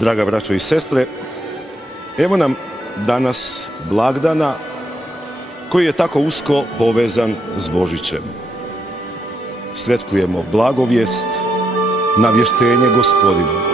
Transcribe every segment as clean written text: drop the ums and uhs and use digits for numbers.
Draga braćo i sestre, evo nam danas blagdana koji je tako usko povezan s Božićem. Svetkujemo blagovijest, navještenje Gospodinovo.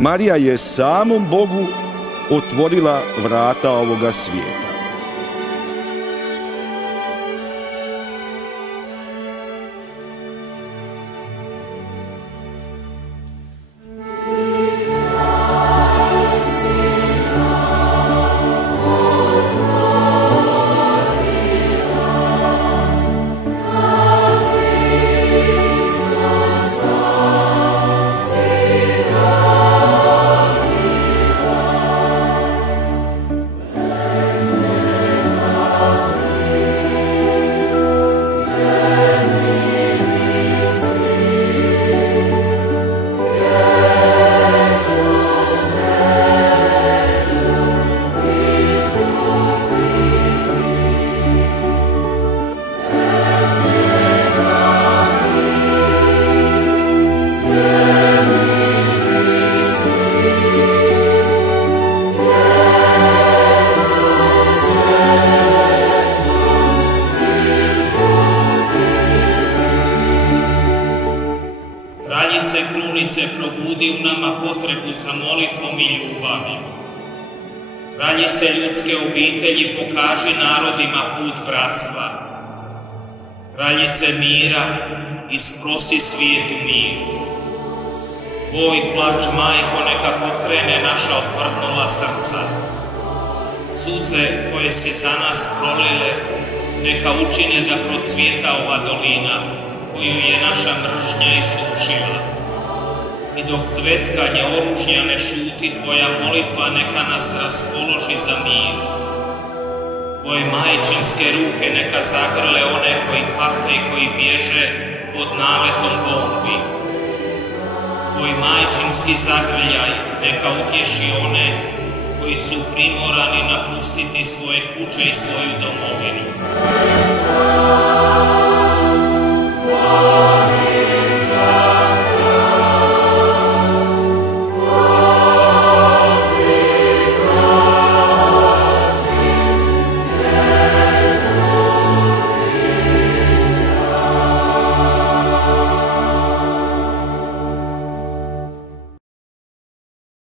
Marija je samom Bogu otvorila vrata ovoga svijeta. Kraljice krunice, probudi u nama potrebu za molitvom i ljubavlju. Kraljice ljudske obitelji, pokaži narodima put bratstva. Kraljice mira, isprosi svijetu miru. Boj plač, majko, neka pokrene naša otvrdnula srca. Suze koje si za nas prolile, neka učine da procvjeta ova dolina, koju je naša mržnja isušila. I dok sveckanje oružja ne šuti, tvoja molitva neka nas raspoloži za mir. Tvoje majčinske ruke neka zagrle one koji pate i koji bježe pod naletom bombi. Tvoj majčinski zagrljaj neka utješi one koji su primorani napustiti svoje kuće i svoju domovinu.